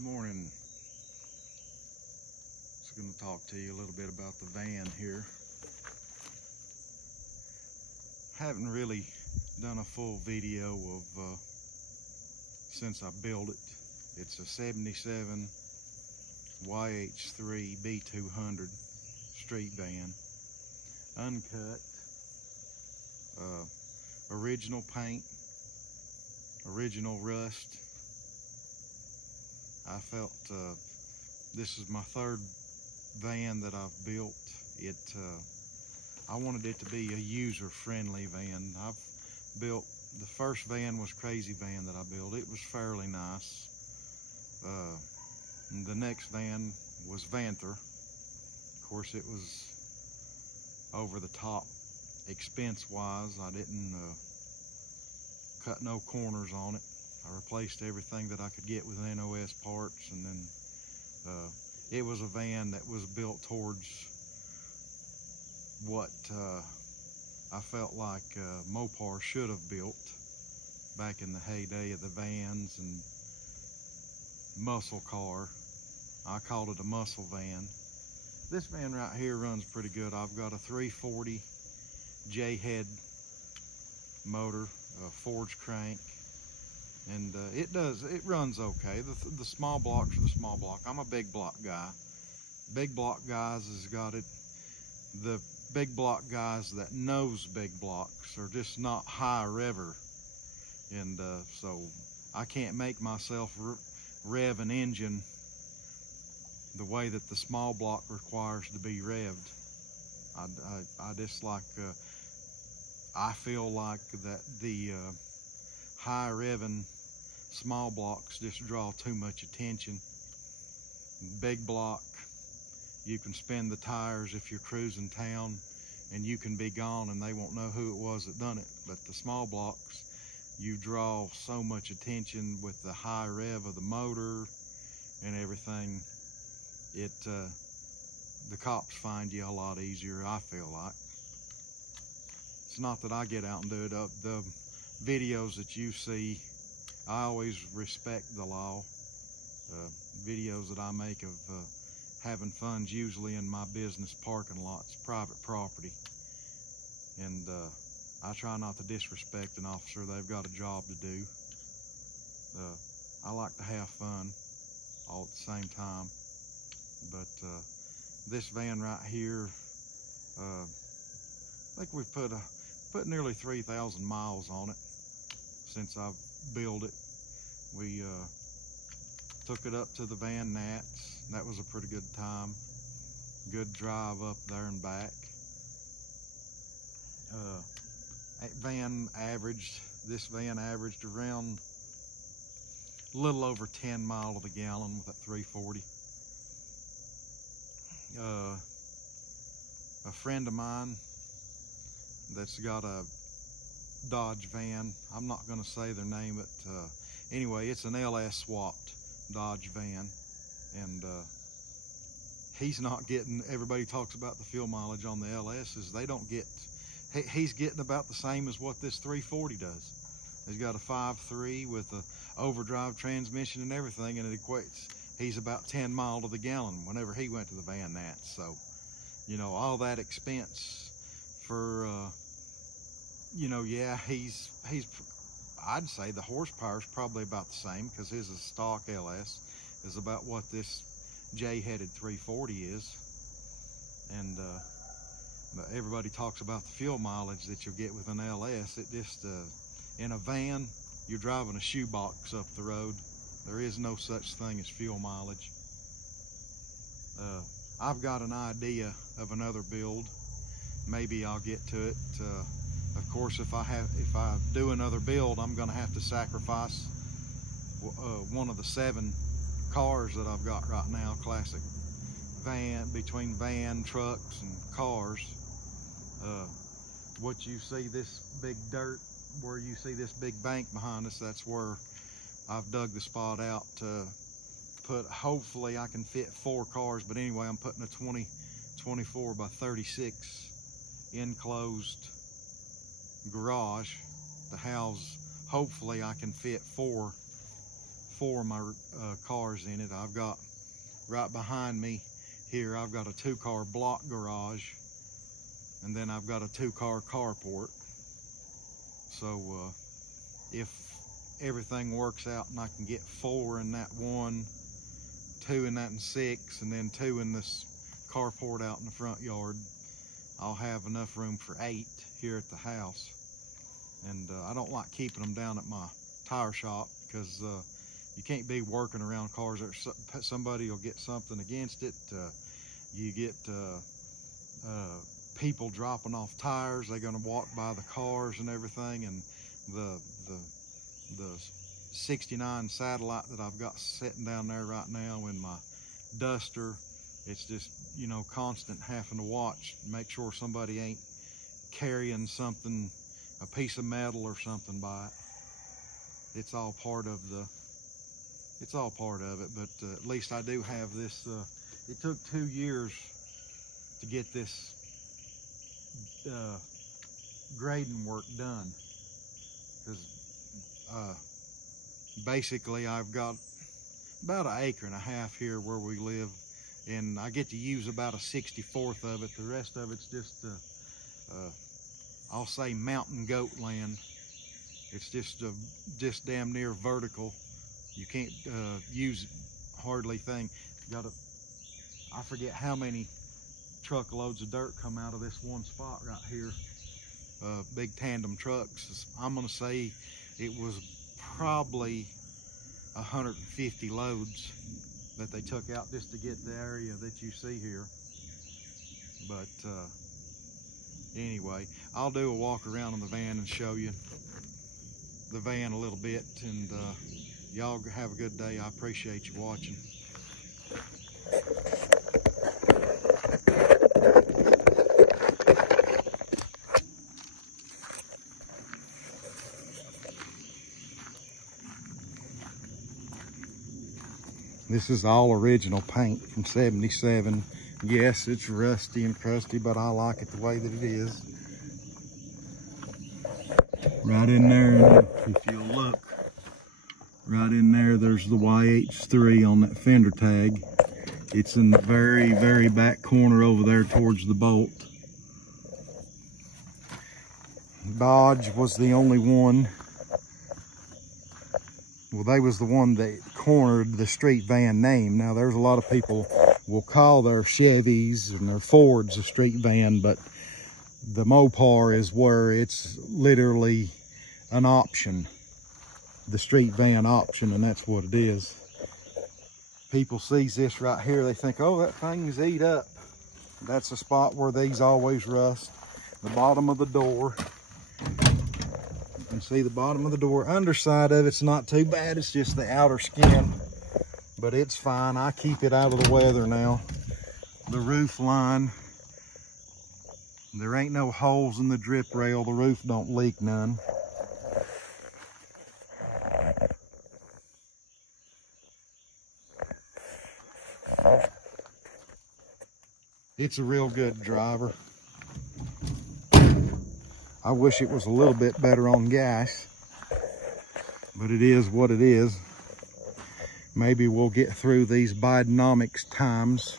Good morning. Just going to talk to you a little bit about the van here. Haven't really done a full video of since I built it. It's a 77 YH3 B200 street van, uncut, original paint, original rust. I felt this is my third van that I've built. I wanted it to be a user-friendly van. I've built, the first van was Crazy Van that I built. It was fairly nice. The next van was Vanther. Of course, it was over the top expense-wise. I didn't cut no corners on it. I replaced everything that I could get with NOS parts, and then it was a van that was built towards what I felt like Mopar should have built back in the heyday of the vans and muscle car. I called it a muscle van. This van right here runs pretty good. I've got a 340 J-head motor, a forged crank, and it runs okay. The small blocks are the small block. I'm a big block guy. Big block guys has got it. The big block guys that knows big blocks are just not high rever, and so I can't make myself rev an engine the way that the small block requires to be revved. I just like I feel like that the high revving small blocks just draw too much attention. Big block, you can spin the tires if you're cruising town and you can be gone and they won't know who it was that done it. But the small blocks, you draw so much attention with the high rev of the motor and everything. The cops find you a lot easier, I feel like. It's not that I get out and do it. The videos that you see, I always respect the law. Videos that I make of having fun's usually in my business parking lots, private property. And I try not to disrespect an officer. They've got a job to do. I like to have fun all at the same time. But this van right here, I think we've put nearly 3,000 miles on it since I've built it. We took it up to the Van Nats. That was a pretty good time. Good drive up there and back. This van averaged around a little over 10 miles to the gallon with that 340. A friend of mine that's got a Dodge van, I'm not going to say their name, but anyway, it's an LS swapped Dodge van, and he's not getting, everybody talks about the fuel mileage on the LSs, they don't get, he's getting about the same as what this 340 does. He's got a 5.3 with a overdrive transmission and everything, and it equates, he's about 10 miles to the gallon whenever he went to the Van Nats. So, you know, all that expense for, you know, yeah, I'd say the horsepower is probably about the same, because his is stock LS is about what this J-headed 340 is. And but everybody talks about the fuel mileage that you'll get with an LS. It just, in a van, you're driving a shoebox up the road. There is no such thing as fuel mileage. I've got an idea of another build. Maybe I'll get to it. Of course, if I do another build, I'm going to have to sacrifice one of the 7 cars that I've got right now, classic van, between van, trucks, and cars. What you see, this big dirt, where you see this big bank behind us, that's where I've dug the spot out to put, hopefully I can fit 4 cars, but anyway, I'm putting a 24 by 36 enclosed garage to house, hopefully I can fit 4 4 of my cars in it. I've got right behind me here, I've got a 2-car block garage, and then I've got a 2-car carport. So if everything works out and I can get 4 in that one, 2 in that and 6, and then 2 in this carport out in the front yard, I'll have enough room for 8 here at the house. And I don't like keeping them down at my tire shop, because you can't be working around cars. Somebody will get something against it. You get people dropping off tires. They're going to walk by the cars and everything. And the 69 satellite that I've got sitting down there right now in my duster, it's just, you know, constant having to watch, make sure somebody ain't carrying something, a piece of metal or something by it. It's all part of it, but at least I do have this. It took 2 years to get this grading work done, because basically I've got about 1.5 acres here where we live, and I get to use about 1/64 of it. The rest of it's just I'll say mountain goat land. It's just damn near vertical. You can't use hardly thing. I forget how many truckloads of dirt come out of this one spot right here. Big tandem trucks. I'm gonna say it was probably 150 loads that they took out just to get the area that you see here. But anyway, I'll do a walk around in the van and show you the van a little bit, and y'all have a good day. I appreciate you watching. This is all original paint from '77. Yes, it's rusty and crusty, but I like it the way that it is. Right in there, if you'll look, right in there, there's the YH3 on that fender tag. It's in the very, very back corner over there towards the bolt. Dodge was the only one. Well, they was the one that cornered the Streetvan name. Now, there's a lot of people will call their Chevys and their Fords a Streetvan, but the Mopar is where it's literally an option, the Streetvan option, and that's what it is. People sees this right here, they think, oh, that thing's eat up. That's a spot where these always rust. The bottom of the door. You can see the bottom of the door. Underside of it's not too bad. It's just the outer skin, but it's fine. I keep it out of the weather now. The roof line, there ain't no holes in the drip rail. The roof don't leak none. It's a real good driver. I wish it was a little bit better on gas, but it is what it is. Maybe we'll get through these Bidenomics times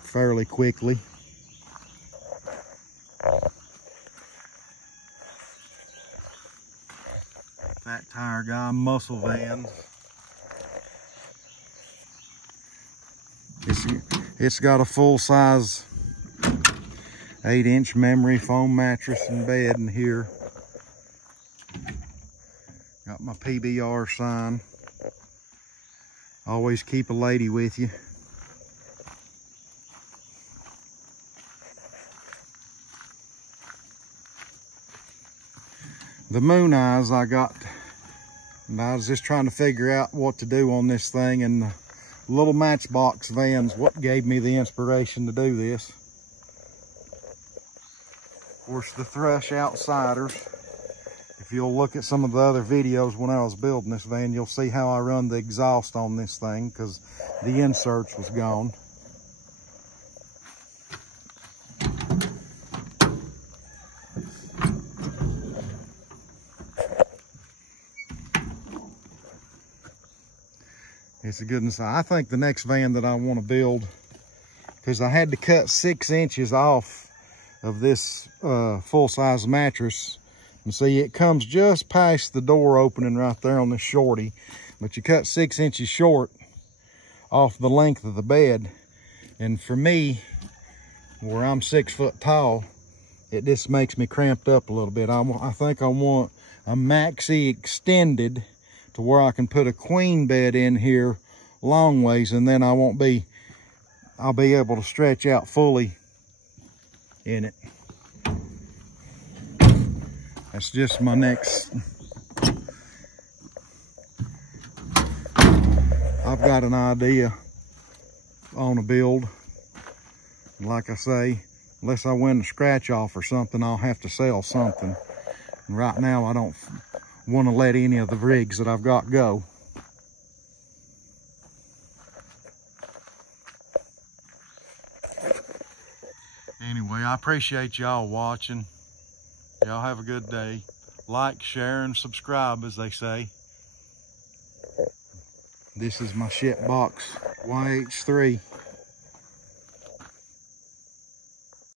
fairly quickly. Fat tire guy, muscle van. It's got a full-size 8-inch memory foam mattress and bed in here. Got my PBR sign. Always keep a lady with you. The moon eyes I got, and I was just trying to figure out what to do on this thing, and the little Matchbox van's what gave me the inspiration to do this. Of course, the Thrush Outsiders. If you'll look at some of the other videos when I was building this van, you'll see how I run the exhaust on this thing, because the inserts was gone. It's a good one. I think the next van that I want to build, because I had to cut 6 inches off of this full-size mattress. And see, it comes just past the door opening right there on this shorty. But you cut 6 inches short off the length of the bed. And for me, where I'm 6 foot tall, it just makes me cramped up a little bit. I think I want a maxi extended to where I can put a queen bed in here long ways, and then I'll be able to stretch out fully in it. That's just my next. I've got an idea on a build. Like I say, unless I win the scratch off or something, I'll have to sell something. And right now, I don't want to let any of the rigs that I've got go. Anyway, I appreciate y'all watching. Y'all have a good day. Like, share, and subscribe, as they say. This is my shit box YH3.